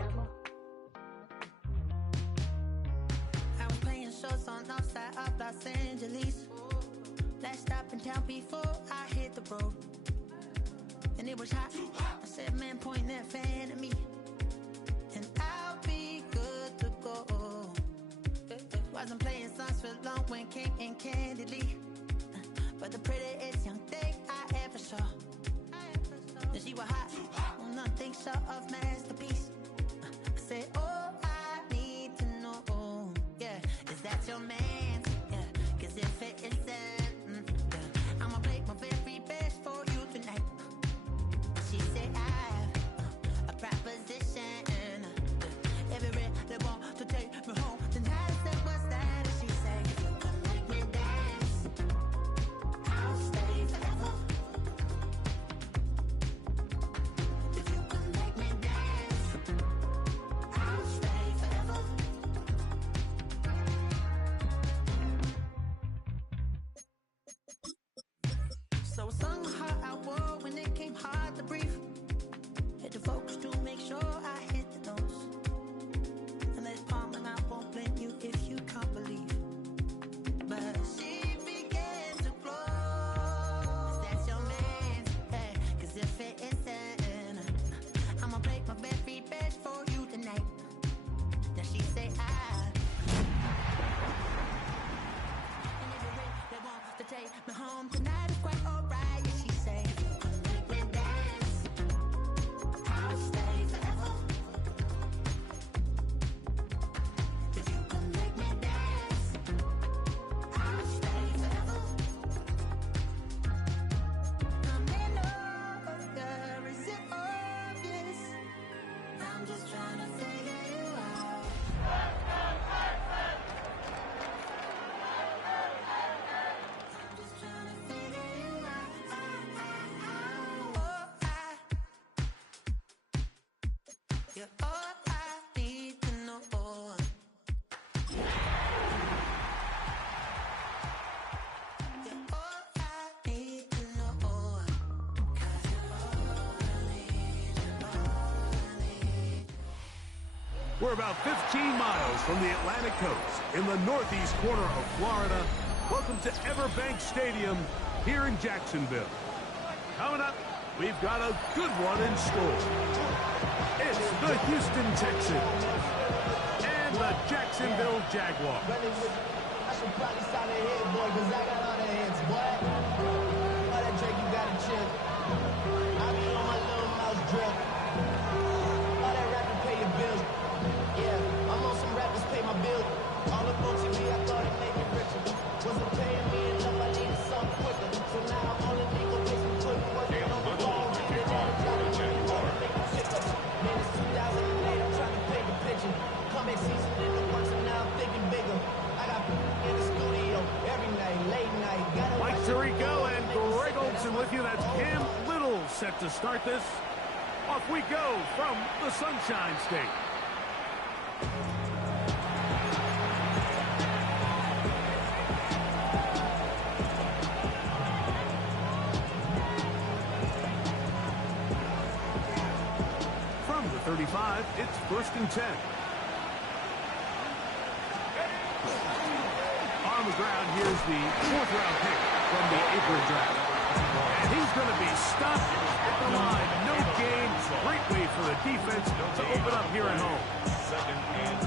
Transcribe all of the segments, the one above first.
I was playing shows on outside of Los Angeles. Last stop in town before I hit the road. And it was hot. I said, man, point that fan at me, and I'll be good to go. Wasn't playing songs for long when came in candidly, but the prettiest young thing I ever saw. And she was hot, on nothing short of masterpiece. I said, oh, I need to know, yeah, is that your man? Yeah, cause if it isn't, yeah, I'ma play my very best for you tonight. She said, I have a proposition. Every they want to take me home tonight. I said, what's that? And she said, if you can make me dance, I'll stay forever. If you can make me dance, I'll stay forever. So I sung how I wore when it came hard to breathe. Had to focus to make sure I hit the notes. And there's palm and I won't blame you if you can't believe. But she began to glow. That's your man, hey, cause if it isn't, I'ma play my very best for you tonight. Then she say and every way they want to take me home tonight is quite alright. Yeah, she say, if you can make me dance, I'll stay forever. If you can make me dance, I'll stay forever. I'm in order, is it obvious? I'm just trying to figure you out. I'm just trying to figure you out. You're all I need to know. You're all I need to know. 'Cause you're all I need, you're all I need. We're about 15 miles from the Atlantic coast in the northeast corner of Florida. Welcome to Everbank Stadium here in Jacksonville. Coming up, we've got a good one in store. It's the Houston Texans and the Jacksonville Jaguars. I should probably sign a hit, boy, cause I got all the hits, boy. All that Drake, you gotta chill. I be on my little mouse drip. All that rapping pay your bills. Yeah, I'm on some rappers pay my bills. All up on TV, I thought it made me richer. Wasn't paying me enough, I needed something quicker. So now I'm on the legal base and putting work in on the wall. Man, it's 2008, I'm trying to paint the picture. Comeback season in the works, and now I'm thinking bigger. I got in the studio every night, late night. Mike Tirico and Greg Olson with you. That's Cam Little set to start this. Off we go from the Sunshine State. From the 35, it's 1st and 10. On the ground, here's the 4th-round pick from the April draft. And he's going to be stopped at the line. No gain. Great way for the defense to open up here at home.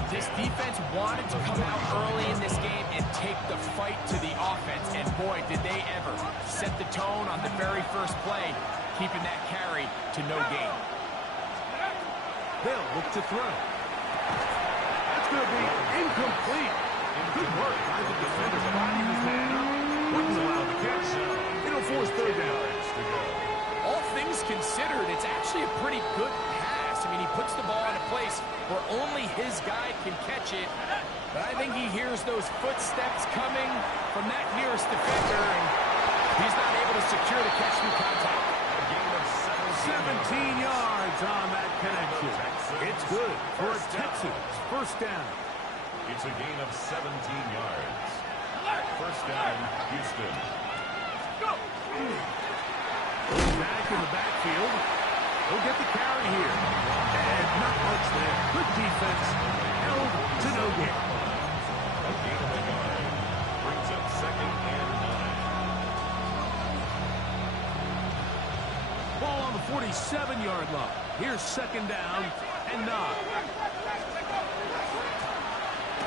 This defense wanted to come out early in this game and take the fight to the offense. And boy, did they ever set the tone on the very first play, keeping that carry to no gain. They'll look to throw. That's going to be incomplete. Good work by the defender finding his man up. Wouldn't allow the catch. It'll force 3rd down. All things considered, it's actually a pretty good pass. I mean, he puts the ball in a place where only his guy can catch it. But I think he hears those footsteps coming from that nearest defender, and he's not able to secure the catch through contact. 17 yards on that connection. It's good for a Texans 1st down. It's a gain of 17 yards. 1st down, Houston. Back in the backfield. He'll get the carry here. And not much there. Good defense. Held to no gain. A gain of a yard. Brings up 2nd and 9. Ball on the 47-yard line. Here's 2nd down and 9.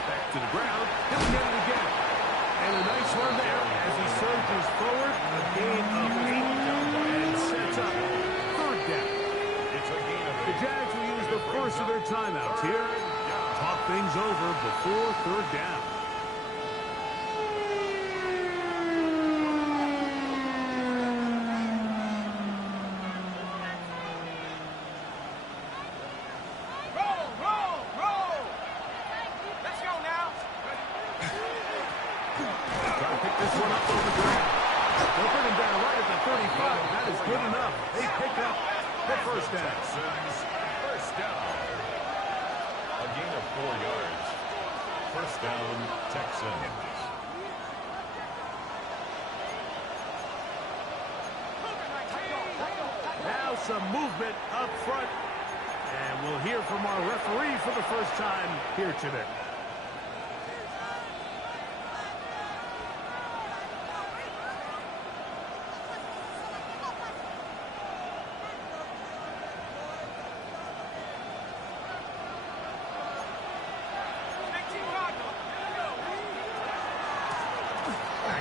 Back to the ground. He'll get it again. And a nice run there as he surges forward. A gain of 8 and sets up 3rd down. It's a gain of 8. The Jags will use the first of their timeouts here. Talk things over before 3rd down. Texans, first down. A gain of 4 yards. First down, Texans. Now some movement up front. And we'll hear from our referee for the first time here today.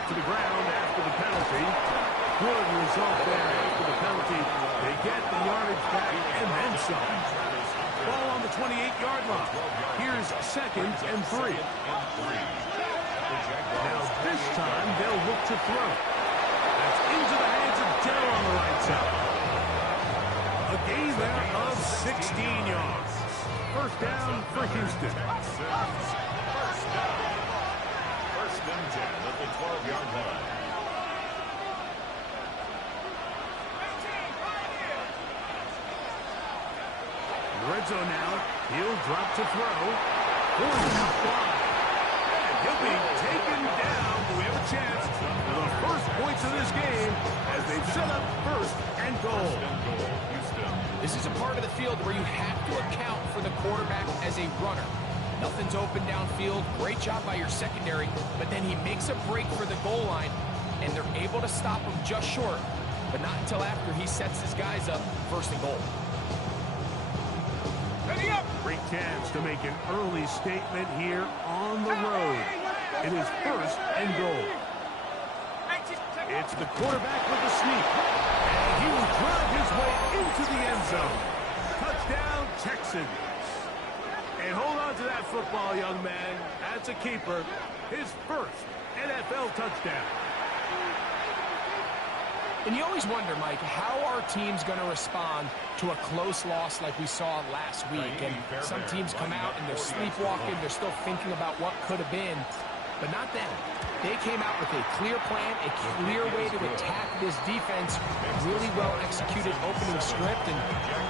To the ground after the penalty. Good result there after the penalty. They get the yardage back and then some. Ball on the 28-yard line. Here's 2nd and 3. Now this time they'll look to throw. That's into the hands of Dell on the right side. A gain there of 16 yards. First down for Houston. First and 10 at the 12-yard line. Red zone now. He'll drop to throw. Forced out wide. And he'll be taken down. But we have a chance for the first points of this game as they've set up 1st and goal. Houston. This is a part of the field where you have to account for the quarterback as a runner. Nothing's open downfield. Great job by your secondary. But then he makes a break for the goal line, and they're able to stop him just short. But not until after he sets his guys up 1st and goal. Great chance to make an early statement here on the road. It is 1st and goal. It's the quarterback with the sneak. And he will drive his way into the end zone. Touchdown, Texans. And hold on to that football, young man. That's a keeper. His 1st NFL touchdown. And you always wonder, Mike, how are teams going to respond to a close loss like we saw last week? And some teams come out and they're sleepwalking. They're still thinking about what could have been. But not them. They came out with a clear plan, a clear way to attack this defense. Really well executed opening script, and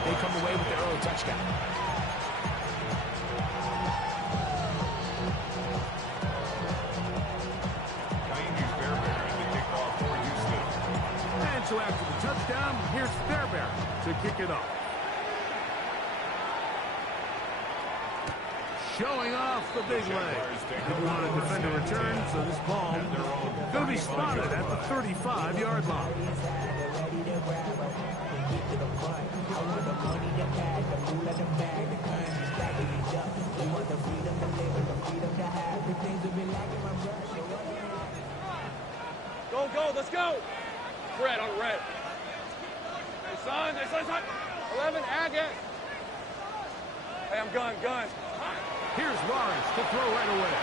they come away with the early touchdown. So after the touchdown, here's Fairbairn to kick it off. Showing off the big leg. Didn't want to defend a return, so this ball going to be spotted at the 35-yard line. Go, let's go! Red on red. Hey, son. 11, Agate. Hey, I'm gun. Here's Lawrence to throw right away.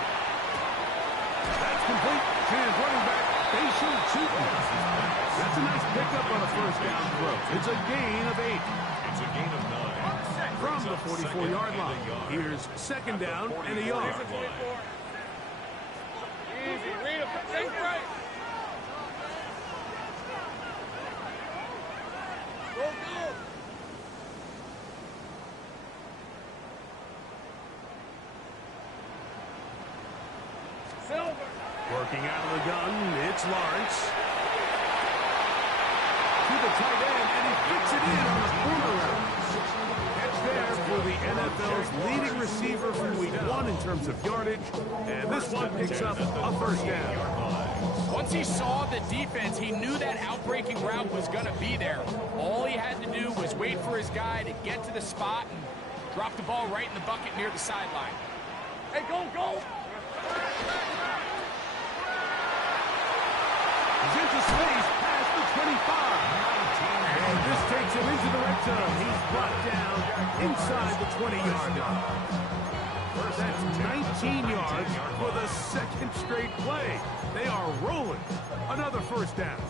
That's complete. Hands running back. They shoot shooting. That's a nice pickup on a 1st down throw. It's a gain of 8. It's a gain of 9. From the 44-yard line. Here's 2nd down and a yard. Easy. Read him. Safe right. Go. Silver. Working out of the gun, it's Lawrence. To the tight end, and he fits it in on the corner route. Catch there for the NFL's leading receiver from week 1 in terms of yardage. And this one picks up a first down. Once he saw the defense, he knew that outbreaking route was going to be there. All he had to do was wait for his guy to get to the spot and drop the ball right in the bucket near the sideline. Hey, go! He's into space past the 25. And this takes him into the red zone. He's brought down inside the 20-yard line. That's 19 yards for the second straight play. They are rolling. Another first down.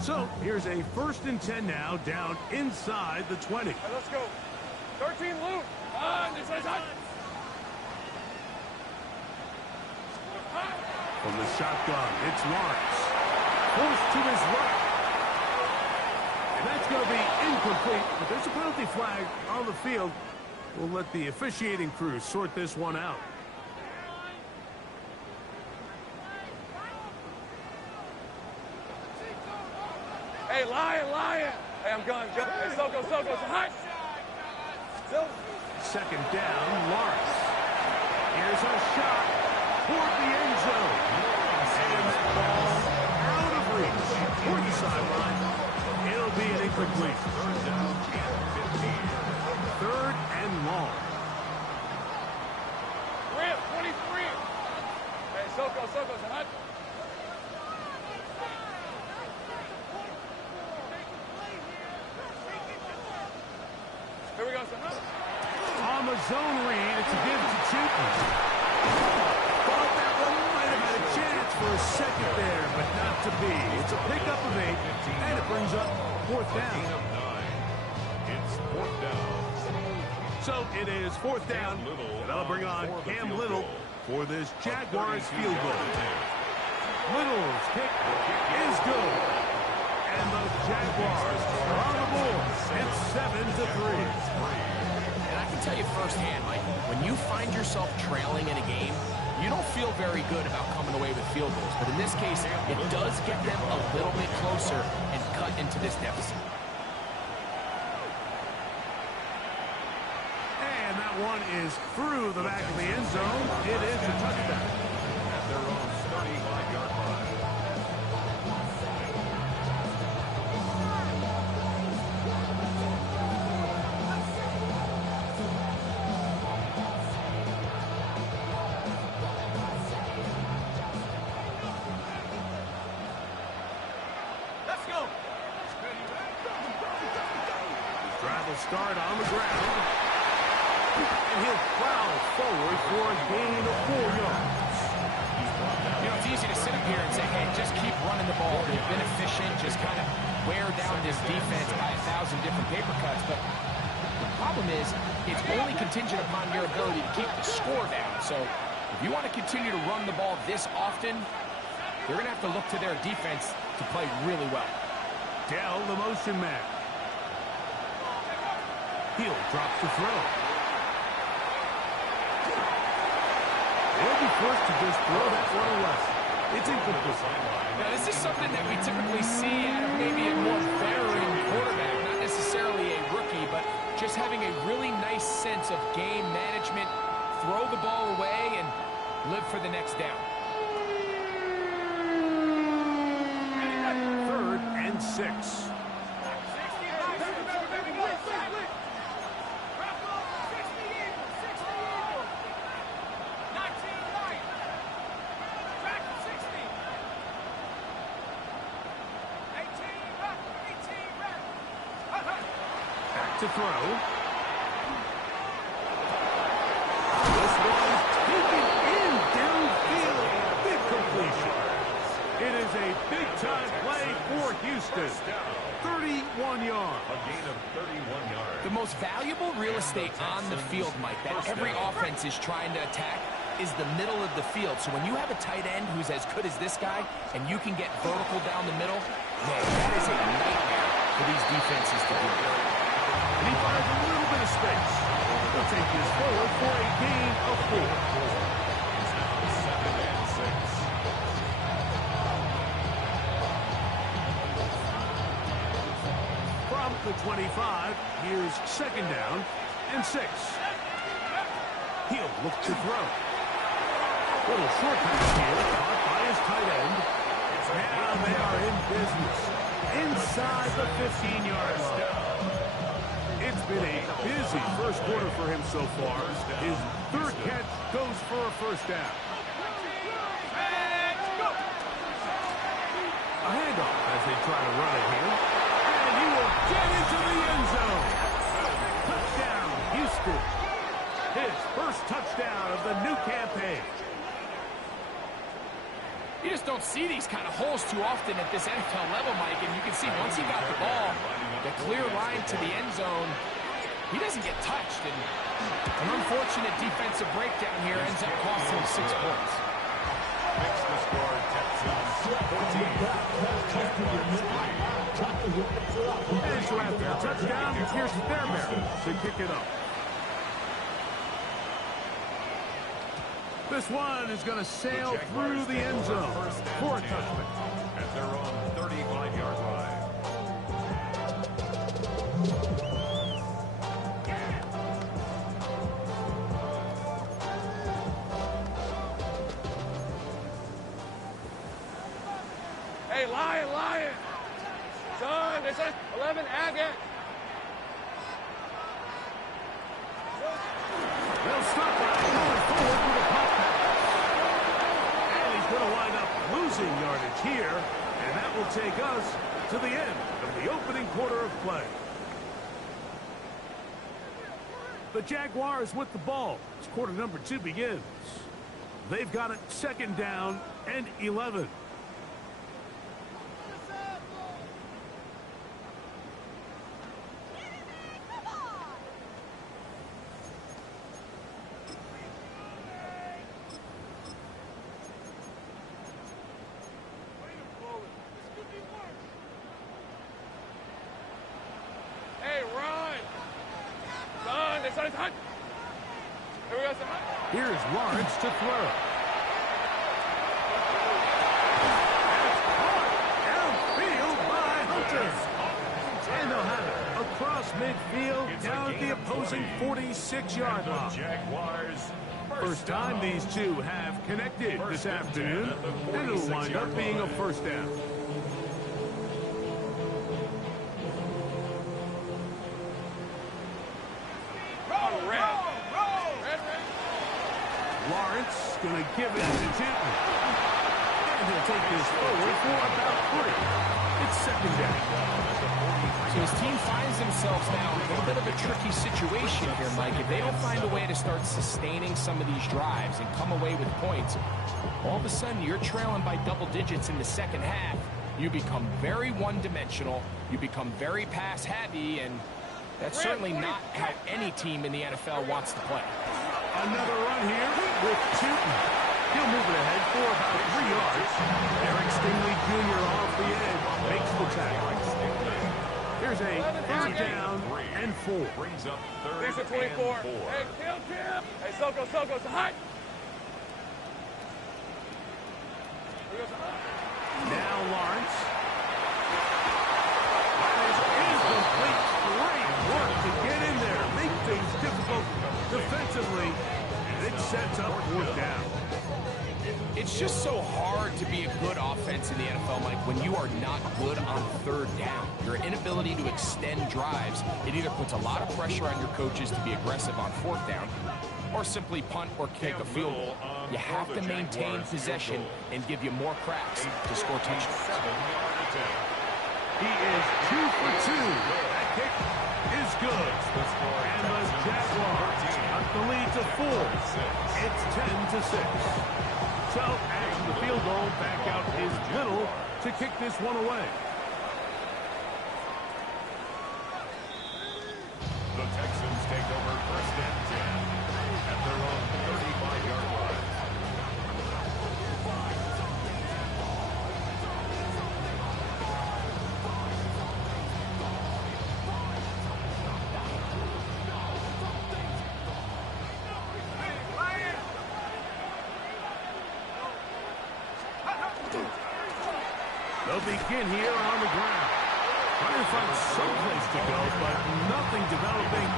So here's a 1st and 10 now, down inside the 20. Hey, let's go. 13 loot. This is hot. From the shotgun, it's Lawrence. Forced to his right. And that's going to be incomplete, but there's a penalty flag on the field. We'll let the officiating crew sort this one out. Hey, lion. Hey, I'm gone. Hey, Soko, hot. Second down, Lawrence. Here's a shot toward the end zone. And that ball out of reach toward the sideline. It'll be an incomplete. 3rd and long. Rip, 23. Hey, Soko's hot. Here we go, son. On the zone read, it's a give to Chapin. Thought that one might have had a chance for a second there, but not to be. It's a pickup of 8, and it brings up 4th down. It's 4th down. So it is 4th down, and that'll bring on Cam Little for this Jaguars field goal. Little's kick is good, and the Jaguars are on the board. It's 7-3. And I can tell you firsthand, Mike, when you find yourself trailing in a game, you don't feel very good about coming away with field goals. But in this case, it does get them a little bit closer and cut into this deficit. And that one is through the back of the end zone. It is a touchdown. At their own 35-yard line. Start on the ground. And he'll plow forward for a gain of 4 yards. You know, it's easy to sit up here and say, hey, just keep running the ball. They've been efficient. Just kind of wear down this defense by 1,000 different paper cuts. But the problem is, it's only contingent upon your ability to keep the score down. So if you want to continue to run the ball this often, you're going to have to look to their defense to play really well. Dell, the motion man. Hill drops the throw. They'll be forced to just throw that one away. It's incomplete. Now, this is something that we typically see out of maybe a more veteran quarterback, not necessarily a rookie, but just having a really nice sense of game management, throw the ball away, and live for the next down. 3rd and 6. To throw. This one taken in downfield. Big completion. It is a big-time play for Houston. 31 yards. A gain of 31 yards. The most valuable real estate on the field, Mike, that every offense is trying to attack is the middle of the field. So when you have a tight end who's as good as this guy, and you can get vertical down the middle, man, that is a nightmare for these defenses to do. And he finds a little bit of space. He'll take this forward for a gain of 4. It's now 7 and 6. the 25. Here's second down and 6. He'll look to throw. Little short pass here, caught by his tight end. Now they are in business inside the 15-yard line. It's been a busy first quarter for him so far. His third catch goes for a first down. A handoff as they try to run it here. And he will get into the end zone. Touchdown, Houston. His first touchdown of the new campaign. You just don't see these kind of holes too often at this NFL level, Mike. And you can see once he got the ball, the clear line to the end zone, he doesn't get touched. And an unfortunate defensive breakdown here ends up costing him 6 points. Makes the score Texans 14. And so after a touchdown, here's Fairbairn to kick it up. This one is going to sail through the end zone for a touchdown. At their own 35-yard line. Hey, Lion. Son, they said 11, Agate. They'll stop by going forward with a pop pass. And he's going to wind up losing yardage here. And that will take us to the end of the opening quarter of play. The Jaguars with the ball as quarter number 2 begins. They've got it second down and 11. Here's Lawrence to throw. Outfield by Hunter. And they'll have it across midfield down at the opposing 46-yard line. Jaguars. First time these two have connected this afternoon, and it'll wind up being a first down. Lawrence going to give it to Newton. And he'll take this forward for about 3. It's second down. So his team finds themselves now in a little bit of a tricky situation here, Mike. If they don't find a way to start sustaining some of these drives and come away with points, all of a sudden you're trailing by double digits in the second half. You become very one-dimensional. You become very pass-heavy, and that's certainly not how any team in the NFL wants to play. Another run here with Newton. He'll move it ahead for about 3 yards. Eric Stingley Jr. off the edge makes the tackle. Here's a third down and 4. Brings up third Here's a 24. and 4. Hey, kill Jim. Hey, Soko, it's hot. Now Lawrence. That is incomplete. Great work to get in there. Make things difficult defensively. It sets up 4th down. It's just so hard to be a good offense in the NFL, Mike, when you are not good on 3rd down. Your inability to extend drives, it either puts a lot of pressure on your coaches to be aggressive on 4th down or simply punt or kick a field goal. You have to maintain possession and give you more cracks to score touchdowns. He is 2 for 2. That kick is good. And the Jaguars cut the lead to 4. It's 10-6. So after the field goal, back out is Little to kick this one away. The Texans take over 1st and 10 at their own 35-yard line. They'll begin here on the ground. Trying to find some place to go, but nothing developing.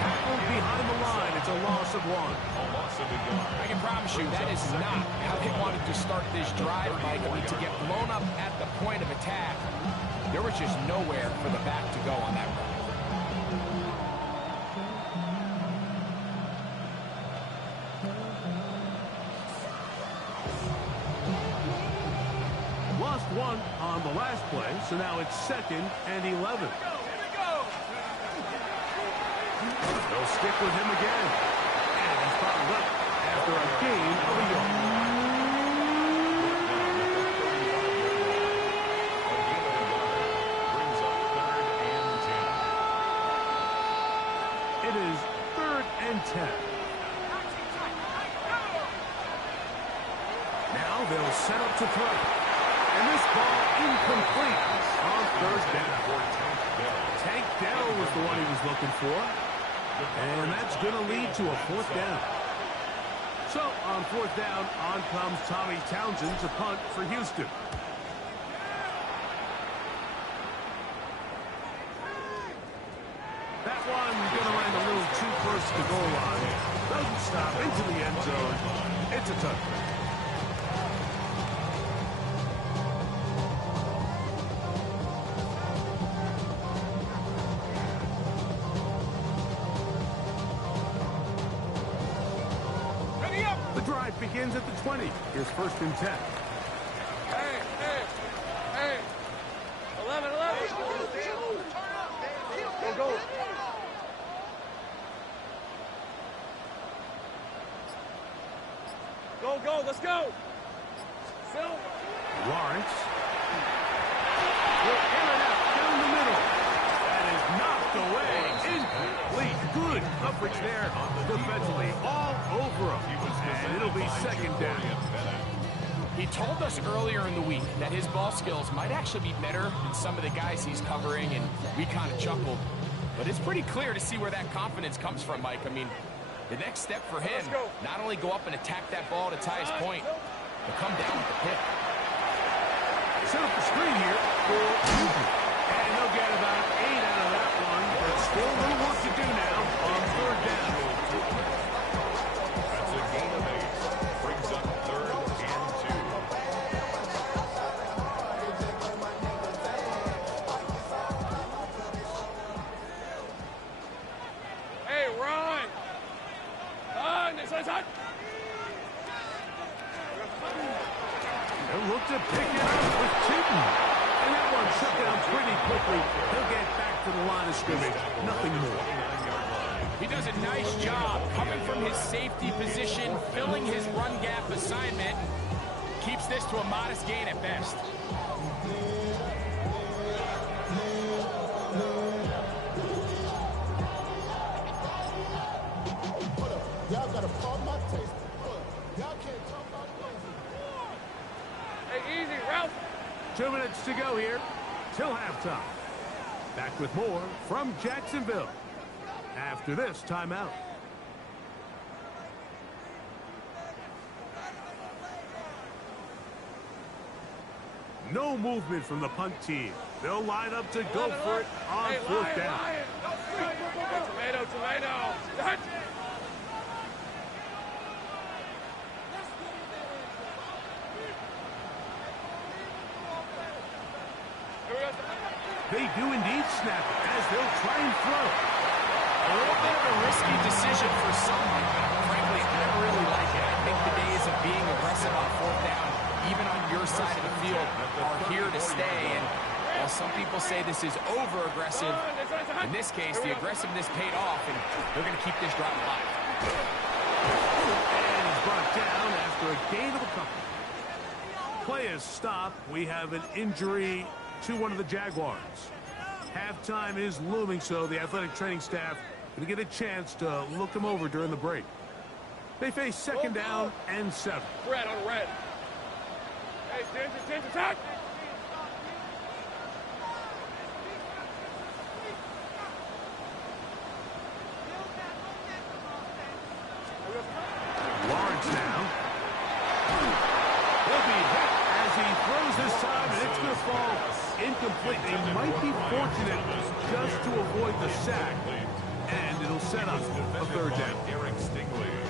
Tackled behind the line. It's a loss of 1. A loss of a yard. I can promise you that is not how they wanted to start this drive, Mike. I mean, to get blown up at the point of attack, there was just nowhere for the back to go on that run. Lost 1 on the last play, so now it's 2nd and 11. They'll stick with him again. And he's fouled up after a gain of a yard. Brings up 3rd and 10. It is 3rd and 10. Now they'll set up to throw. And this ball incomplete on 3rd down. Tank Dell was the one he was looking for. And that's going to lead to a 4th down. So on 4th down, on comes Tommy Townsend to punt for Houston. That one going to land a little too close to the goal line. Doesn't stop into the end zone. It's a touchdown. The drive begins at the 20. Here's 1st and 10. Hey. 11. Go. Go, let's go. Phil. Lawrence. Will air it out down the middle. That is knocked away. Incomplete. Good coverage there defensively. All over him. And it'll be 2nd down. He told us earlier in the week that his ball skills might actually be better than some of the guys he's covering, and we kind of chuckled. But it's pretty clear to see where that confidence comes from, Mike. I mean, the next step for him, not only go up and attack that ball to tie his point, but come down with the pick. Set up the screen here for Houston. And they'll get about 8 out of that one. But still a little work to do now on 3rd down. That's a gain of 8. Brings up 3rd and 2. Hey, Ron. This is hot. They'll look to pick it up with Tipton. And that one shut down pretty quickly. He'll get back to the line of scrimmage. Nothing more. He does a nice job coming from his safety position, filling his run gap assignment, keeps this to a modest gain at best. Y'all gotta pump my taste. Y'all can't talk about crazy. Hey, easy, Ralph. 2 minutes to go here till halftime. Back with more from Jacksonville after this timeout. No movement from the punt team. They'll line up to go for it on 4th down. Hey, tomato. They do indeed snap it as they'll try and throw. A little bit of a risky decision for some, but frankly, I don't really like it. I think the days of being aggressive on 4th down, even on your side of the field, are here to stay. And while some people say this is over-aggressive, in this case, the aggressiveness paid off, and they're going to keep this drive alive. And he's brought down after a gain of a couple. Play is stopped. We have an injury to one of the Jaguars. Halftime is looming, so the athletic training staff going to get a chance to look him over during the break. They face 2nd down and 7. Red on red. Hey, James, attack! Lawrence now. He'll be hit as he throws this time, and it's going to fall incomplete. They might be fortunate just to avoid the sack, and it'll set up a third down.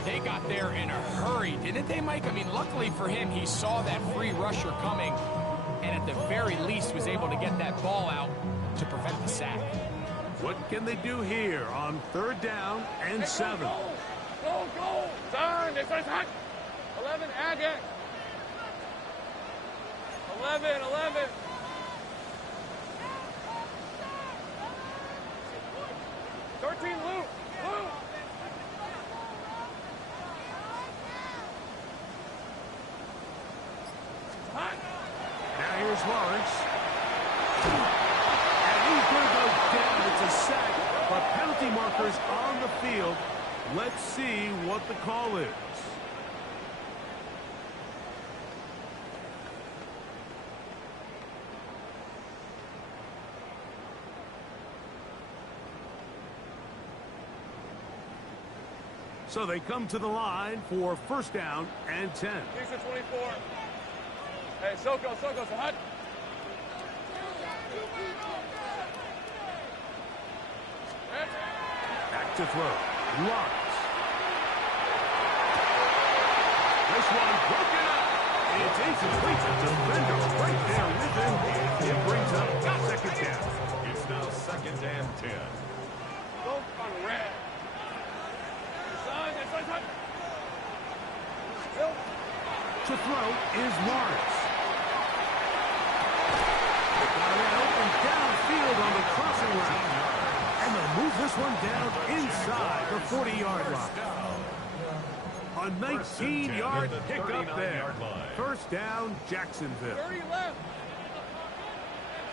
They got there in a hurry, didn't they, Mike? I mean, luckily for him, he saw that free rusher coming, and at the very least was able to get that ball out to prevent the sack. What can they do here on third down and 7? Go! Turn! This is hot! 11, Agate! 11. 13, Luke! Hot! Now here's Lawrence. And he's going to go down. It's a sack, but penalty markers on the field. Let's see what the call is. So they come to the line for first down and 10. Here's the 24. Hey, Soko, so hot. Back to throw. Lawrence. This one broken up. It's incomplete. The defender right there with him. It brings up second down. It's now 2nd and 10. Go on red. To throw is Lawrence. Got it open downfield on the crossing route. And they'll move this one down inside the 40-yard line. A 19-yard pickup there. First down, Jacksonville. 30 left.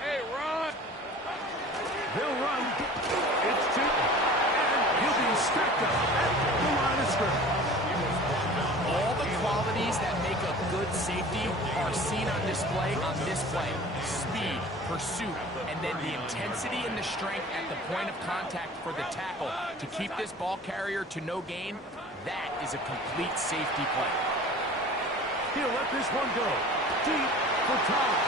Hey, run. They'll run. It's two. And he'll be stacked up at the line of scrimmage. All the qualities that make a good safety are seen on display on this play. Speed, pursuit, and then the intensity and the strength at the point of contact for the tackle to keep this ball carrier to no gain. That is a complete safety play. He'll let this one go. Deep for Thomas.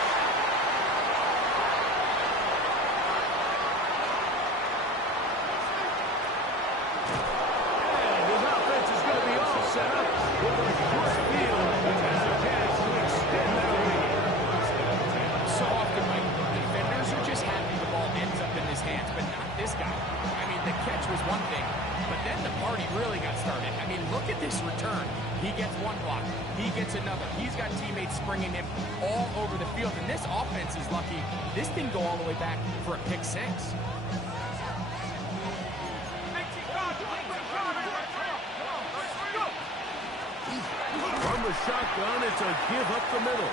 And his offense is going to be all set up with a short field as a chance to extend that lead. So often, Mike, defenders are just happy the ball ends up in his hands, but not this guy. I mean, the catch was one thing, but then the party really got started. I mean, look at this return. He gets one block. He gets another. He's got teammates springing him all over the field, and this offense is lucky. This didn't go all the way back for a pick six. From the shotgun, it's a give up the middle.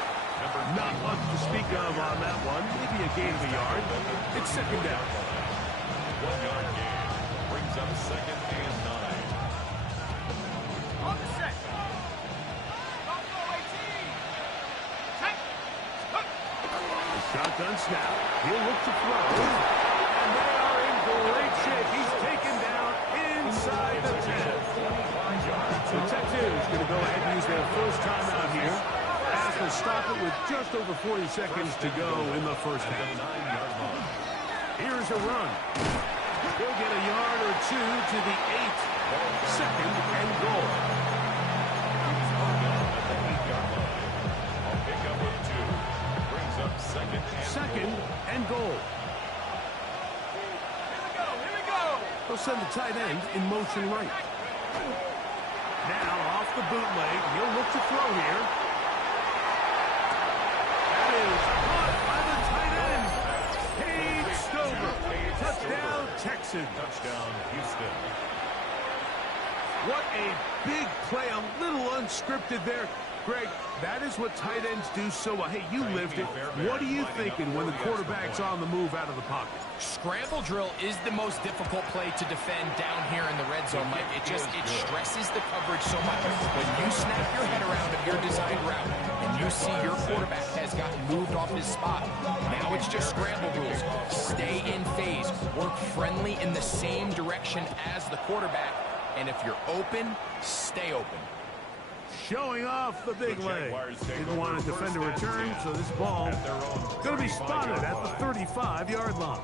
Not much to speak of on that one. Maybe a gain of a yard. It's second down. 1-yard gain brings up 2nd and 9. On the set. The shotgun snap. He'll look to throw. And they are in great shape. He's taken down inside the 10. The Texans going to go ahead and use their first timeout here. As will stop it with just over 40 seconds to go in the first half. Here's a run. He'll get a yard or two to the 8. Second and goal. I'll pick up with 2. Brings up 2nd and goal. Here we go. They'll send the tight end in motion right. Now off the bootleg, he'll look to throw here. That is caught by the tight end. Cade Stover. Touchdown, Texans. Touchdown, Houston. What a big play, a little unscripted there. Greg, that is what tight ends do so well. Hey, you lived it. What are you thinking when the quarterback's on the move out of the pocket? Scramble drill is the most difficult play to defend down here in the red zone, Mike. It stresses the coverage so much. When you snap your head around of your designed route and you see your quarterback has gotten moved off his spot, now it's just scramble rules. Stay in phase. Work friendly in the same direction as the quarterback. And if you're open, stay open. Showing off the big leg. Didn't want to defend a return, so this ball going to be spotted at the 35-yard line.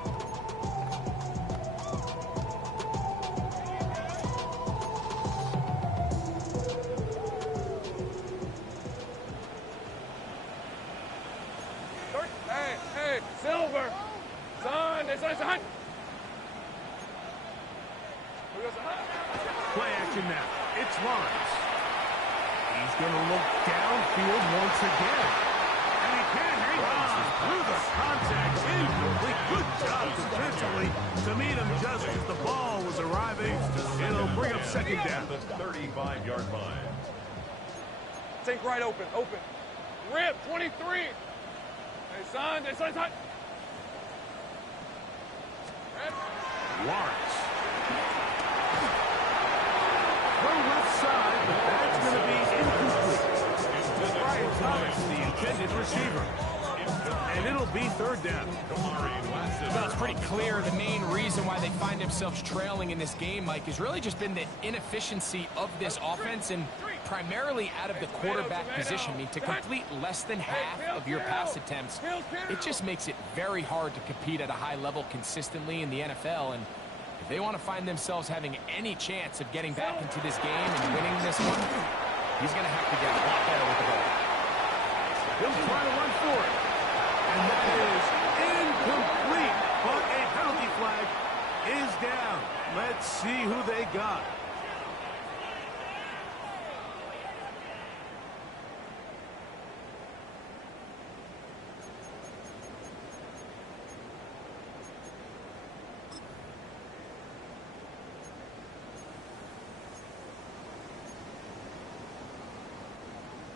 Hey, Silver. Son, it's son. Play action now. It's Lawrence. He's going to look downfield once again. And he can't hang on through the contact. Incomplete. Good job defensively to meet him just as the ball was arriving. And it'll bring up second down. The 35-yard line. Take right open. Rip, 23. Hey, son. Lawrence. Throw left side, but that's going to be incomplete. Brian Thomas, the intended receiver. And it'll be third down. Well, it's pretty clear the main reason why they find themselves trailing in this game, Mike, has really just been the inefficiency of this offense and primarily out of the quarterback position. I mean, to complete less than half of your pass attempts, it just makes it very hard to compete at a high level consistently in the NFL. And if they want to find themselves having any chance of getting back into this game and winning this one, he's going to have to get a lot better with the ball. He'll try to run for it. And that is incomplete. But a penalty flag is down. Let's see who they got.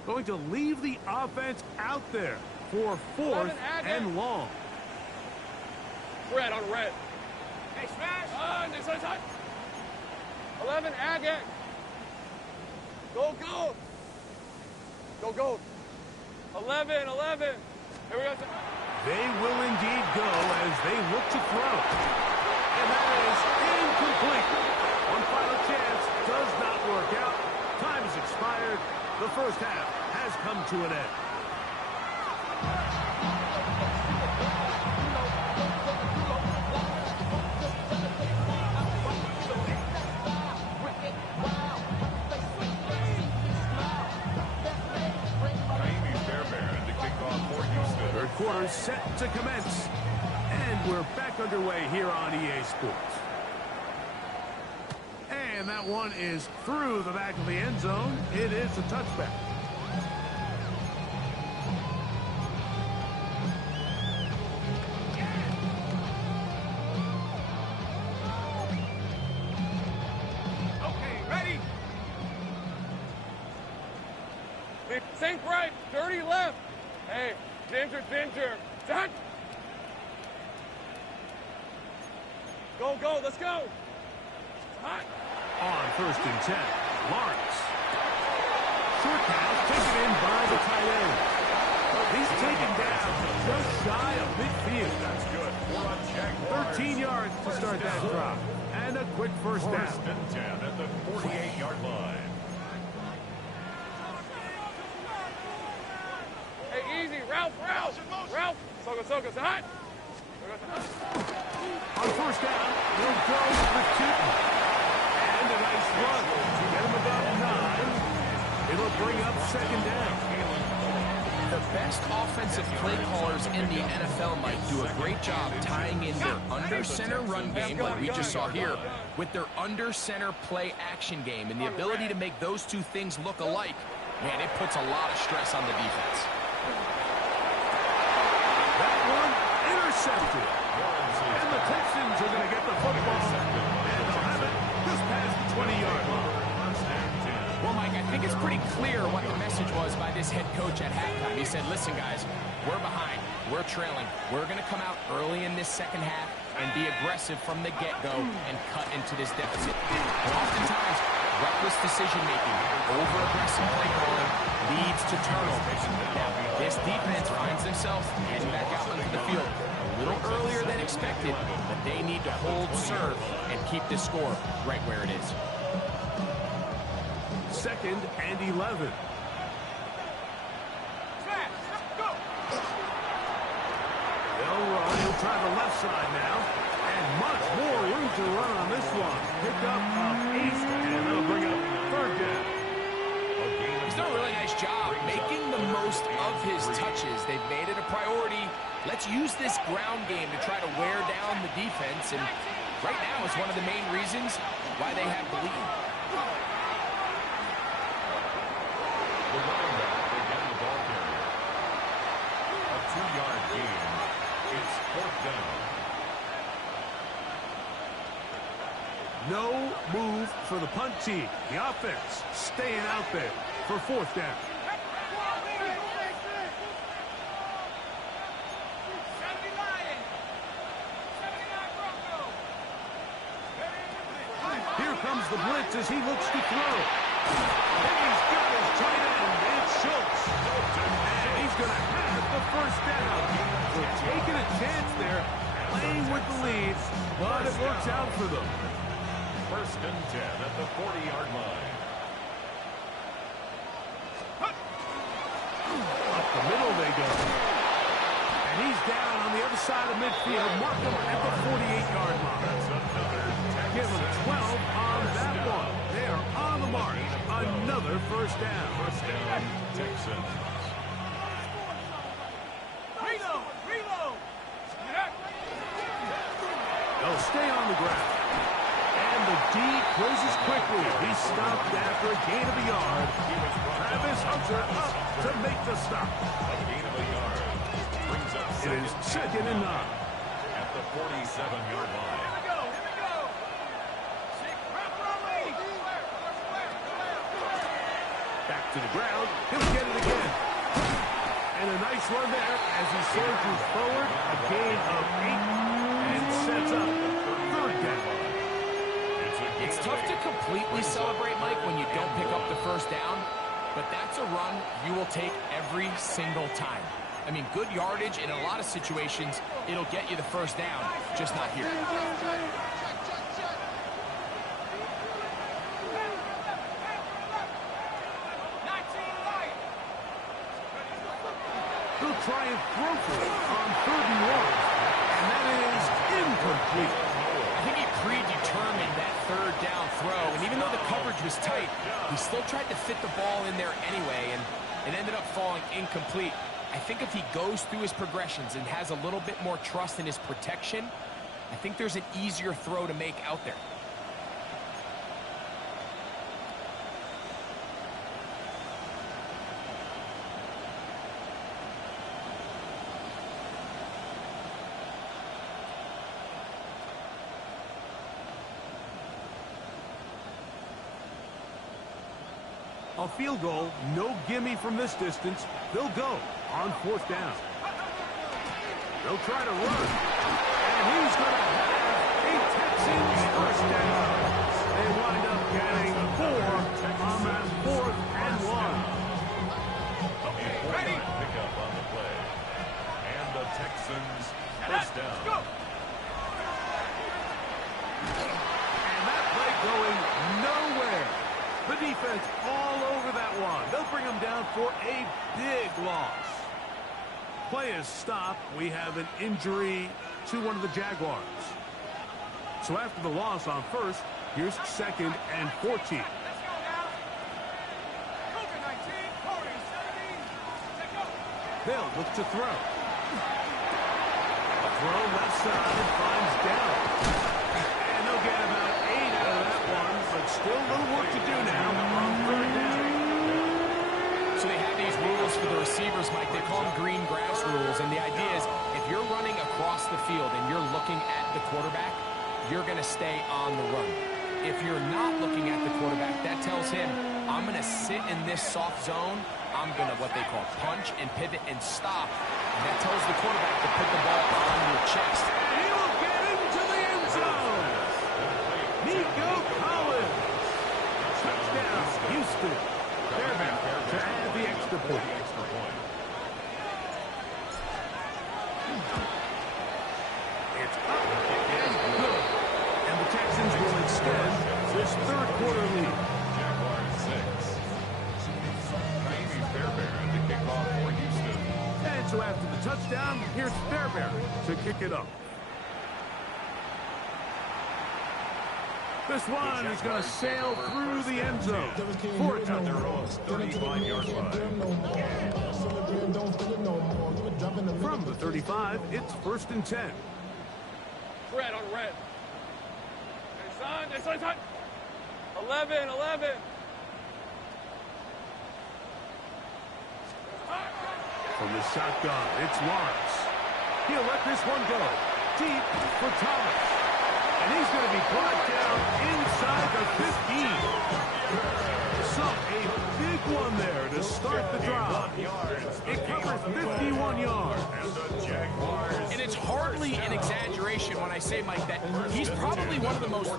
Going to leave the offense out there for fourth and long. Red on red. Hey, smash! This side. 11, Agate. Go. 11. Here we go. They will indeed go as they look to throw. And that is incomplete. One final chance does not work out. Time has expired. The first half has come to an end. Third quarter set to commence. And we're back underway here on EA Sports. And that one is through the back of the end zone. It is a touchback. Okay, ready? Sink right, 30 left. Hey, Ginger. Done. Go, let's go. Hot. On first and 10, Lawrence. Short pass taken in by the tight end. He's taken down just shy of midfield. That's good. 13 yards to start that drive. And a quick first down. First and 10 at the 48-yard line. Hey, easy, Ralph. Soka, hot. On first down, he'll go with Tootin. And a nice run to get him about 9. It'll bring up second down. The best offensive play callers in the NFL might do a great job tying in their under-center run game, like we just saw here, with their under-center play action game. And the ability to make those two things look alike, man, it puts a lot of stress on the defense. That one intercepted. And the Texans are going to get the football. And they'll have it just past the 20-yard line. Well, Mike, I think it's pretty clear what the message was by this head coach at halftime. He said, listen, guys, we're behind. We're trailing. We're going to come out early in this second half and be aggressive from the get-go and cut into this deficit. And oftentimes, reckless decision-making, over-aggressive play calling leads to turnovers. Now, this defense finds themselves heading back out onto the field a little earlier than expected, but they need to hold serve and keep this score right where it is. 2nd and 11. They'll run. He'll try the left side now. And much more room to run on this one. Pick up of 8, and that'll bring up 3rd down. He's done a really nice job making the most of his touches. They've made it a priority. Let's use this ground game to try to wear down the defense. And right now, it's one of the main reasons why they have the lead. The running back again, the ball carrier. A 2-yard gain. It's 4th down. No move for the punt team. The offense staying out there for 4th down. Here comes the blitz as he looks to throw. And he's got his tight end. It's Schultz. And he's going to have the 1st down. So taking a chance there, playing with the lead, but it works out for them. 1st and 10 at the 40-yard line. Up the middle they go. And he's down on the other side of midfield. Mark him at the 48-yard line. Give him 12 on that one. They are on the mark. Another 1st down. 1st down, Texans. Reload! They'll stay on the ground. And the D closes quickly. He stopped after a gain of a yard. Travis Hunter up to make the stop. A gain of a yard. Brings up It is 2nd and 9. at the 47-yard line. Back to the ground. He'll get it again. And a nice run there as he surges forward. A gain of 8 and sets up 3rd down. It's tough to completely celebrate, Mike, when you don't pick up the 1st down, but that's a run you will take every single time. I mean, good yardage in a lot of situations, it'll get you the 1st down, just not here. He'll try and throw for it on 3rd and 1. And that is incomplete. I think he predetermined that 3rd down throw, and even though the coverage was tight, he still tried to fit the ball in there anyway, and it ended up falling incomplete. I think if he goes through his progressions and has a little bit more trust in his protection, I think there's an easier throw to make out there. A field goal, no gimme from this distance. They'll go on 4th down. They'll try to run. And he's going to have a Texans 1st down. They wind up getting 4 on that 4th and 1. Ready? Pick up on the play. And the Texans 1st down. And that play going nowhere. The defense all over that one. They'll bring him down for a big loss. Play is stopped. We have an injury to one of the Jaguars. So after the loss on 1st, here's 2nd and 14. They'll look to throw. A throw left side finds down. And they'll get about 8 out of that one, but still a little work to do now on 3rd down. So they have these rules for the receivers, Mike. They call them green grass rules, and the idea is if you're running across the field and you're looking at the quarterback, you're going to stay on the run. If you're not looking at the quarterback, that tells him, I'm going to sit in this soft zone. I'm going to what they call punch and pivot and stop. And that tells the quarterback to put the ball on your chest. And he will get into the end zone. Nico Collins. Touchdown, Houston. They're back to add the extra point. It's up and good. And the Texans will extend this 3rd quarter lead. Jaguars 6, So after the touchdown, here's Fairbairn to kick it up. This one is going to sail through the end zone. For a At their own 35-yard line. From the 35, it's 1st and 10. Red on red. Hey, son. 11. From the shotgun, it's Lawrence. He'll let this one go. Deep for Thomas. And he's going to be brought down inside the 15. So a big one there to start the drive. It covers 51 yards. And it's hardly an exaggeration when I say, Mike, that he's probably one of the most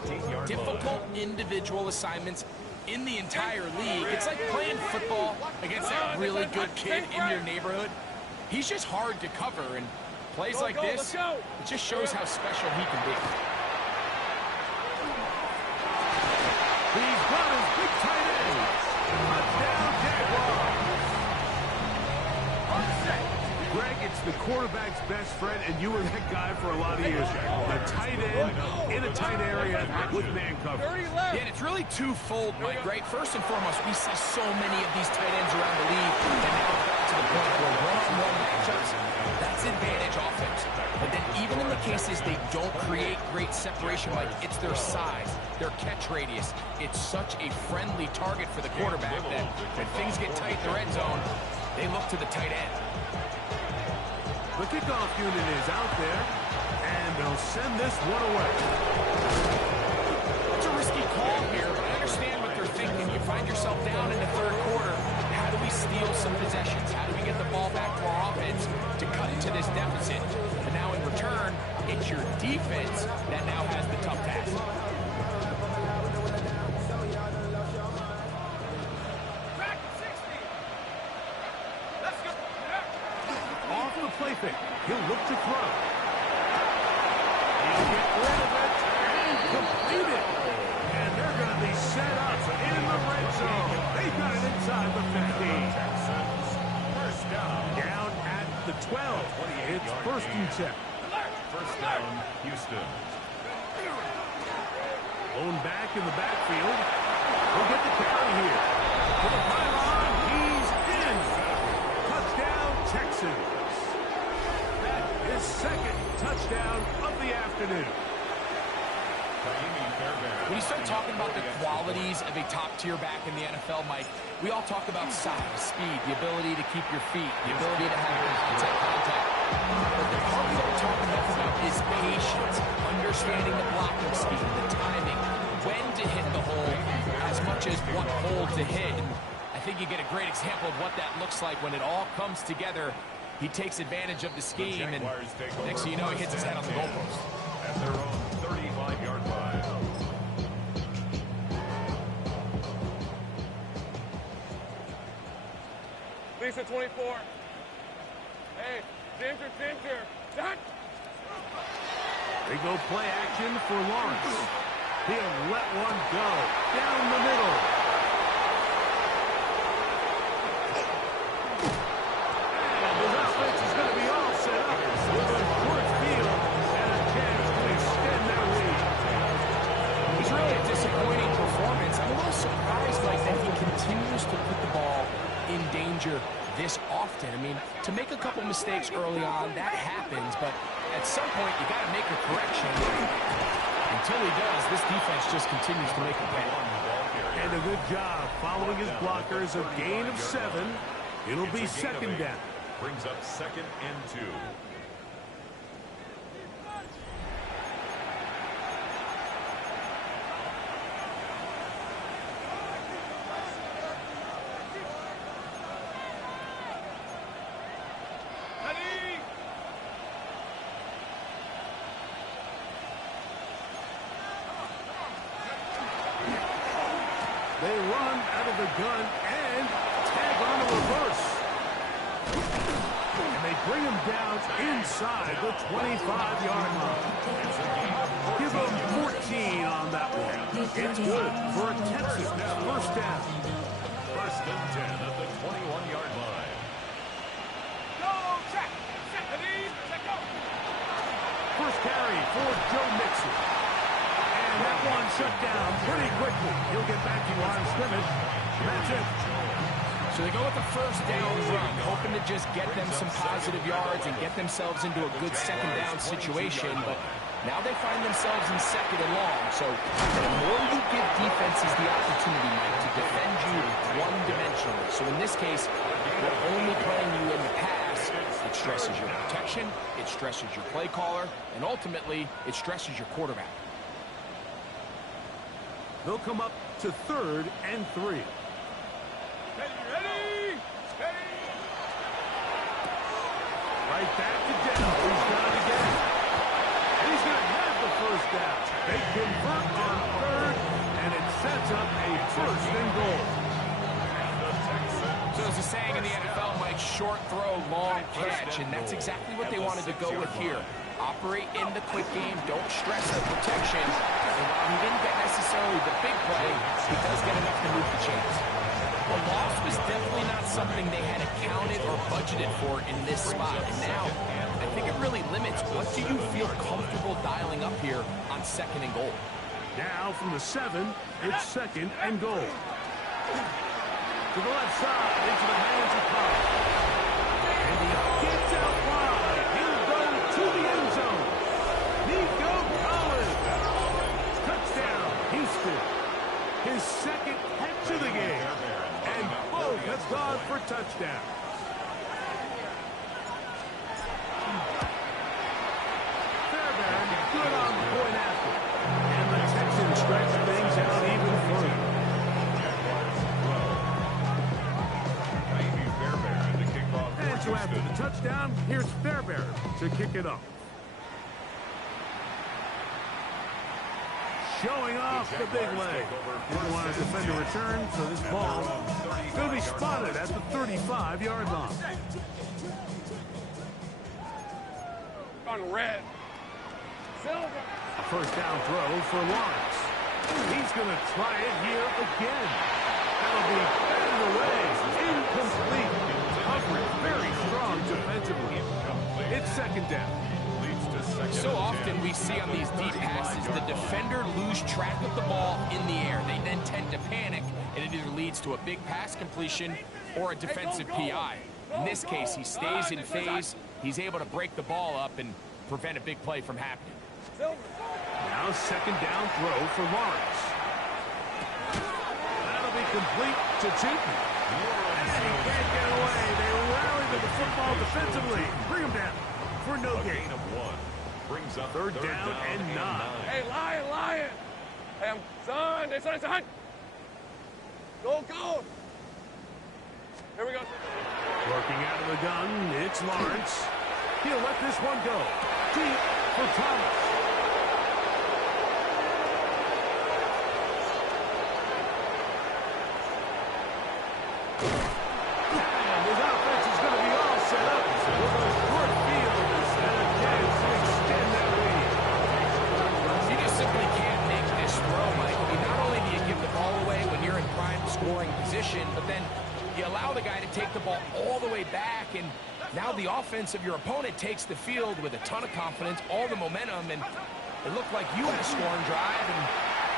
difficult individual assignments in the entire league. It's like playing football against that really good kid in your neighborhood. He's just hard to cover, and plays like this, it just shows how special he can be. He's got his big tight end. Touchdown, Jaguars. Greg, it's the quarterback's best friend, and you were that guy for a lot of years. A tight end in a tight area with man coverage. Yeah, and it's really twofold, Mike, right? First and foremost, we see so many of these tight ends around the league, and now it's got to the point where one-on-one matchups, that's advantage offense. But then even in the cases they don't create great separation, Mike, it's their size, their catch radius. It's such a friendly target for the quarterback that when things get tight in the red zone, they look to the tight end. The kickoff unit is out there, and they'll send this one away. It's a risky call here, but I understand what they're thinking. You find yourself down in the third quarter. How do we steal some possessions? How do we get the ball back to our offense to cut into this deficit? And now in return, it's your defense that now has the tough task. Off the play fake. He'll look to throw. He'll get rid of it and complete it. And they're going to be set up in the red zone. They've got it inside the 15. Texans, first down. Down at the 12. It's 1st and 10. First down, Houston. Blown back in the backfield. We'll get the carry here. To the pylon. He's in. Touchdown, Texans. His second touchdown of the afternoon. When you start talking about the qualities of a top-tier back in the NFL, Mike, we all talk about size, speed, the ability to keep your feet, the ability to have contact. But the part we don't talk enough about is patience, understanding the blocking scheme, the timing, when to hit the hole, as much as what hole to hit. And I think you get a great example of what that looks like when it all comes together. He takes advantage of the scheme, and next thing you know, he hits his head on the goalpost. At their own 35-yard line. Lisa, 24. Hey, Ginger. Done. They go play action for Lawrence. He'll let one go down the middle. And his offense is going to be all set up with a short field and a chance to extend their lead. It's really a disappointing performance. I'm a little surprised, like, that he continues to put the ball in danger this often. I mean, to make a couple mistakes early on, that happens, but at some point, you got to make a correction. Until he does, this defense just continues to make him pay. And a good job following his blockers, a gain of 7. It'll be second down. Brings up 2nd and 2. They run out of the gun and tag on a reverse. And they bring him down inside the 25-yard line. Give him 14 on that one. It's good for a Texans first down. 1st and 10 at the 21-yard line. Go, Jack! carry for Joe Mixon. And that one shut down pretty quickly. He'll get back to line of scrimmage. That's it. So they go with the first down run, hoping to just get them some positive yards and get themselves into a good second down situation. But now they find themselves in second and long. So the more you give defenses the opportunity, Mike, to defend you one-dimensionally. So in this case, they're only playing you in the pass. It stresses your protection, it stresses your play caller, and ultimately, it stresses your quarterback. They'll come up to 3rd and 3. Right back to Dell. He's got it again. And he's going to have the first down. They convert on 3rd, and it sets up a 1st and goal. So as a saying in the NFL, Mike, short throw, long catch, and that's exactly what they wanted to go with here. Operate in the quick game, don't stress the protection. And while he didn't get necessarily the big play, he does get enough to move the chains. The loss was definitely not something they had accounted or budgeted for in this spot. And now, I think it really limits what do you feel comfortable dialing up here on 2nd and goal. Now from the 7, it's 2nd and goal. To the left side, into the hands of Powell. And he gets out wide. He'll go to the end zone. Nico Collins. Touchdown, Houston. His 2nd catch of the game. And both have gone for touchdown. Fairbairn good on the point after. And the Texans stretch things out even further. And so after the touchdown, here's Fairbairn to kick it off. Showing off the big leg. Didn't want to defend a return, so this ball is going to be spotted at the 35-yard line. On red. Silver. A first down throw for Lawrence. He's going to try it here again. That'll be batted away. Incomplete. Coverage very strong defensively. It's 2nd down. So often we see on these deep passes, the defender lose track of the ball in the air. They then tend to panic, and it either leads to a big pass completion or a defensive PI. In this case, he stays in phase. He's able to break the ball up and prevent a big play from happening. Now 2nd down throw for Lawrence. That'll be complete to Chapman. And he can't get away. They rally to the football defensively. Bring him down for no gain of 1. Brings up 3rd down and 9. Hey, Lion. Hey, son. Go. Here we go. Working out of the gun, it's Lawrence. He'll let this one go. Deep for Thomas. And his offense is going to be all set up with a short field and a chance to extend that lead. You just simply can't make this throw, Mike. I mean, not only do you give the ball away when you're in prime scoring position, but then you allow the guy to take the ball all the way back, and now the offense of your opponent takes the field with a ton of confidence, all the momentum, and it looked like you had a scoring drive, and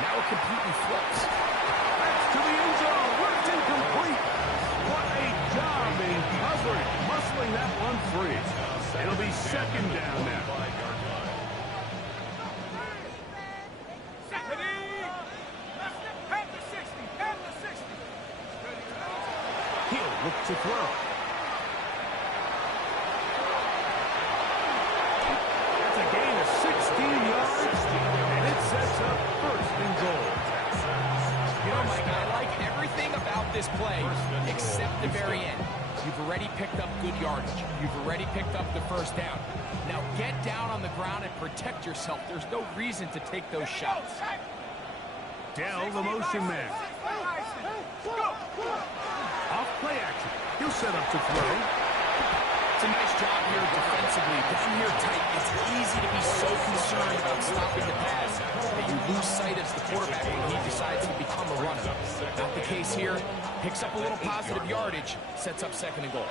now it completely flips. That's to the end zone. It's incomplete. What a job in covering, muscling that one free. It'll be 2nd down now. He'll look to throw. That's a gain of 16 yards, and it sets up 1st and goal. You know, Mike, I like everything about this play except the very end. You've already picked up good yardage. You've already picked up the 1st down. Now get down on the ground and protect yourself. There's no reason to take those shots. Dell, the motion man. Off play action. He'll set up to throw. It's a nice job here defensively. Down here tight, it's easy to be so concerned about stopping the pass that you lose sight of the quarterback when he decides to become a runner. Not the case here. Picks up a little positive yardage, sets up 2nd and goal.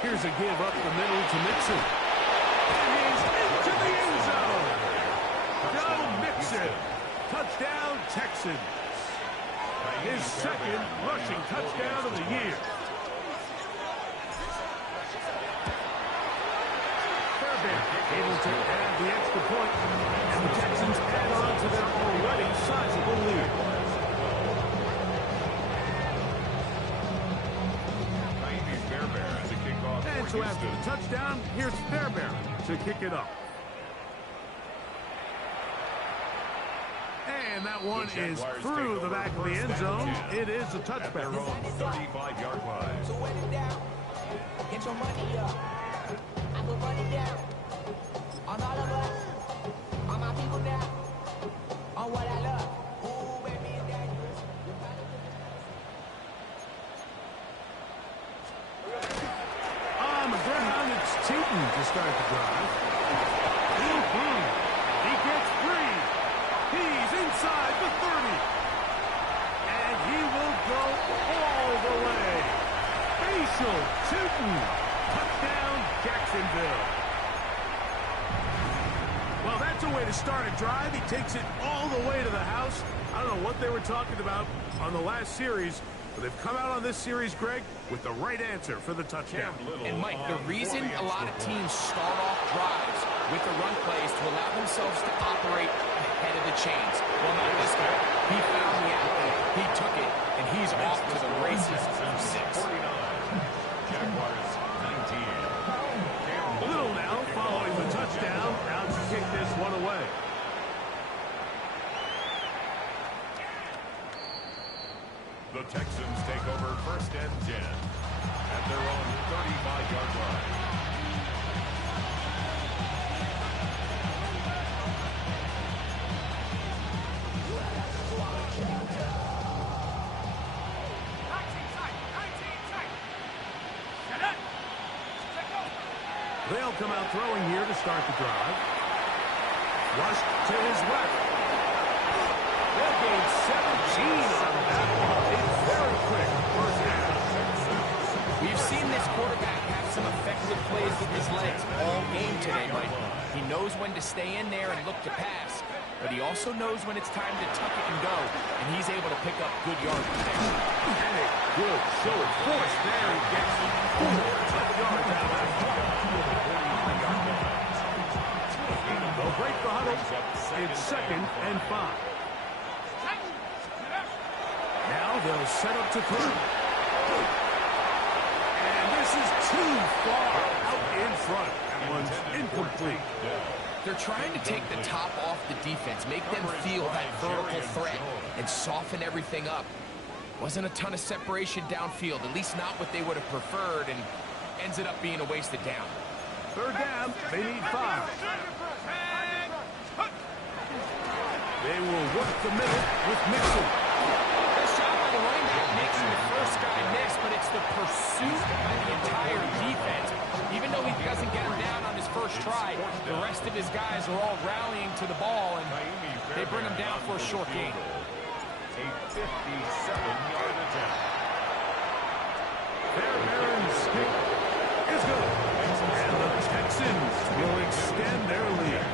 Here's a give up the middle to Mixon. And he's into the end zone. Joe Mixon. Touchdown, Texans. His second rushing touchdown of the year. Fairbairn able to add the extra point, and the Texans add on to their already sizable lead. And so after the touchdown, here's Fairbairn to kick it up. And that one is through the back of the end zone. It is a touchback. 35-yard line. So wet it down. Get your money up. I put money down. On all of us. On my people now. On what I love. Ooh, baby, it's dangerous. On the ground, it's Teton to start the drive. He gets free. He's inside the 30. And he will go all the way. Facial Teton. Touchdown, Jacksonville. Well, that's a way to start a drive. He takes it all the way to the house. I don't know what they were talking about on the last series, but they've come out on this series, Greg, with the right answer for the touchdown. And, Mike, the reason a lot of teams start off drives with the run plays to allow themselves to operate ahead of the chains. Well, not this guy. He found the athlete, he took it, and he's off to the races from 6. Jaguars 19. Little now following the touchdown. Out to kick this one away. The Texans take over 1st and 10 at their own 35-yard line. They'll come out throwing here to start the drive. Rushed to his left. They'll gain 17 on that one. It's very quick first half. We've seen this quarterback have some effective plays with his legs all game today, Mike. He knows when to stay in there and look to pass, but he also knows when it's time to tuck it and go, and he's able to pick up good yards there. And a good show of force there. He gets 4 tough yards out of that play. They'll break the huddle. It's 2nd and 5. Now they'll set up to throw. And this is too far out in front. That one's incomplete. They're trying to take the top off the defense, make them feel that vertical threat, and soften everything up. Wasn't a ton of separation downfield, at least not what they would have preferred, and ends it up being a wasted down. 3rd down, they need 5. They will work the middle with Mixon. The shot by the running back makes him the first guy miss, but it's the pursuit by the entire defense. Even though he doesn't get him down on his first try, the rest of his guys are all rallying to the ball, and they bring him down for a short gain. A 57-yard attempt. Fairbairn's kick is good. And the Texans will extend their lead.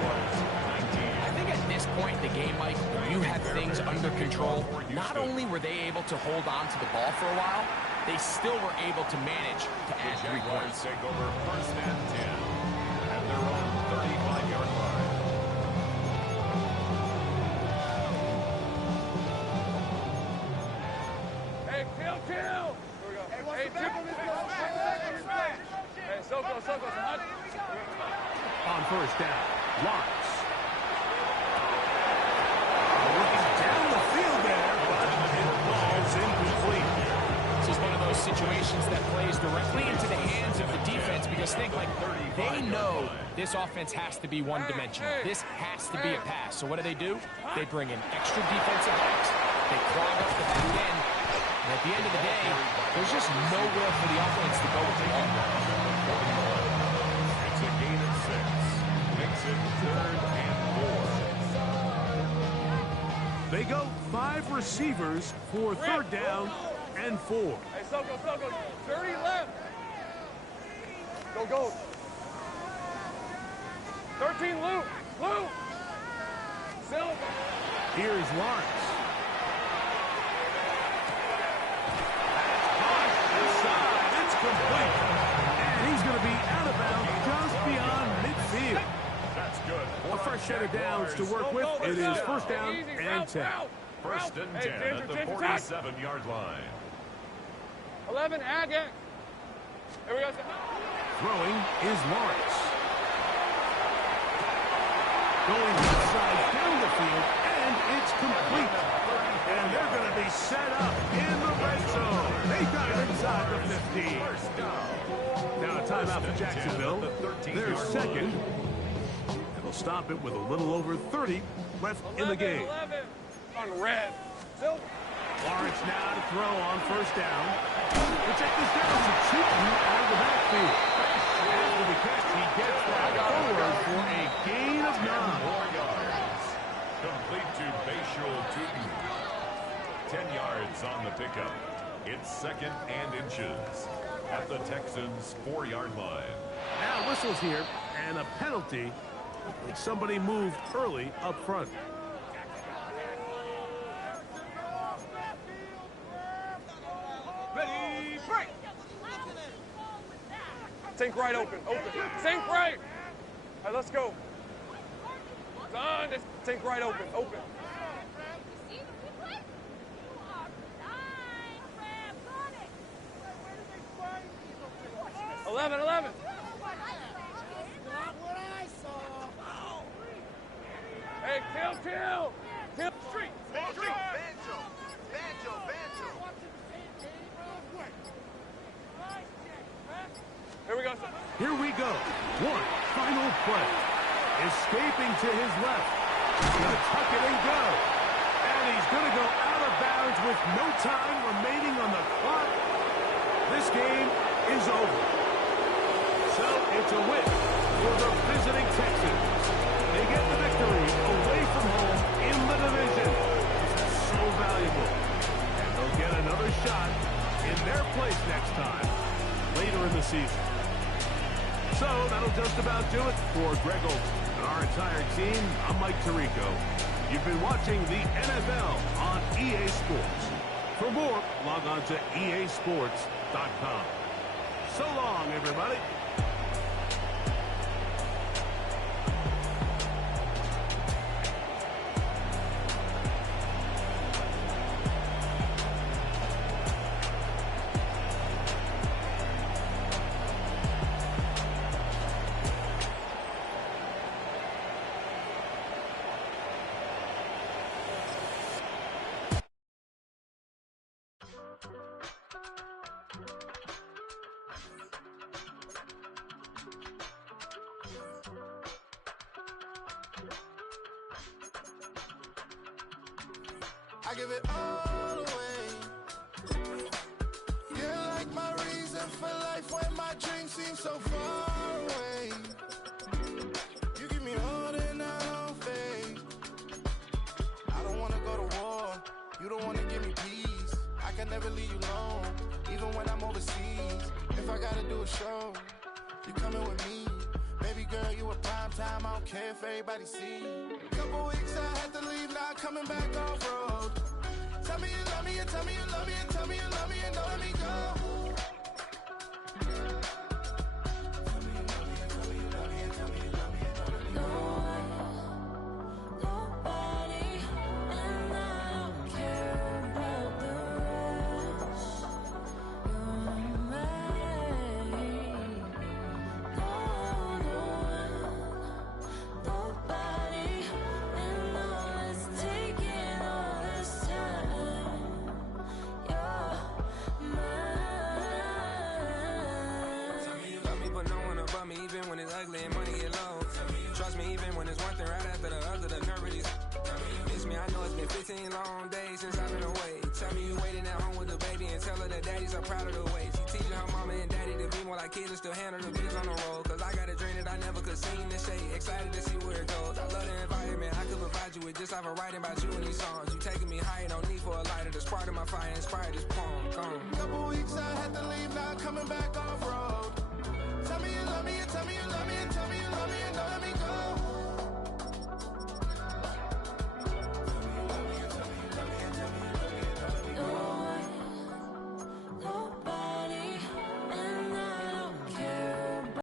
I think at this point in the game, Mike, when you have things under control, not only were they able to hold on to the ball for a while, they still were able to manage to add 3 points. Take over 1st and 10 at their own 35-yard line. Hey, kill! Here we go. Hey, triple this go. Hey, Soko, On 1st down, Lawrence. Looking down the field there, but it falls incomplete. This is one of those situations that plays directly into the hands of the defense, because think, like, they know this offense has to be one-dimensional. This has to be a pass. So what do? They bring in extra defensive backs. They clog up the back end. And at the end of the day, there's just nowhere for the offense to go with the ball. It's a gain of 6. Makes it 3rd and 4. They go 5 receivers for 3rd down and 4. Hey, Soko, 30 left. Go. 13, Lou. Lou. Silver. Here's Lawrence. Inside, it's complete. And he's going to be out of bounds just beyond midfield. That's good. A fresh set of downs to work with. It is first down and 10. First and 10 at the 47-yard line. 11, Agate. Here we go. Throwing is Lawrence. Going inside down the field, and it's complete. And they're going to be set up in the red zone. They got it inside the 15. Now a timeout for Jacksonville. They're second. It'll stop it with a little over 30 left in the game. 11 on red. Silver. Lawrence now to throw on first down. The check this down to Cheaton out of the backfield. After the catch, he gets that forward for a gain of 9. 4 yards. Complete to Bashul Tootin. 10 yards on the pickup. It's second and inches at the Texans' 4-yard line. Now whistles here, and a penalty. Somebody moved early up front. Ready, break. Sink right open. Sink right. All right, let's go. Done. Sink right open. 11. Hey, kill. Street. Banjo. Here we go. One final play. Escaping to his left. He's going to tuck it and go. And he's going to go out of bounds with no time remaining on the clock. This game is over. So it's a win for the visiting Texans. They get the victory away from home in the division. This is so valuable. And they'll get another shot in their place next time later in the season. So that'll just about do it for Greg Olson and our entire team. I'm Mike Tirico. You've been watching the NFL on EA Sports. For more, log on to easports.com. So long, everybody. I give it all away. You're like my reason for life when my dreams seem so far away. You give me all that I don't fade. I don't wanna go to war. You don't wanna give me peace. I can never leave you alone, even when I'm overseas. If I gotta do a show, you coming with me. Baby girl, you a prime time. I don't care if everybody see. Couple weeks I had to leave, now coming back off road. Tell me you love me, and tell me you love me, and tell me you love me, and don't let me go. Tell me you love me, and tell me you love me, and tell me you love me, and don't let me go. Nobody, and I don't care about the rest. You're mine. Nobody, and all it's taking all this time. You're mine. Tell me you love me, but no one above me, even when it's ugly and money get low. Trust me, even when it's one thing right after the other, the nerve really. Miss me, I know it's been 15 long days since I've been away. Tell me you waiting at home with the baby and tell her that daddy's so proud of the way. She teaching her mama and daddy to be more like kids and still handle the biz on the road. Cause I got a dream that I never could see in the shade. Excited to see where it goes. I love the environment. I could provide you with just like a writing about you in these songs. You taking me higher, no need for a lighter. The spark of my fire inspired this poem. Gone. Couple weeks I had to leave, now coming back off road. Tell me you love me, and tell me you love me, and tell me you love me, and don't let me go.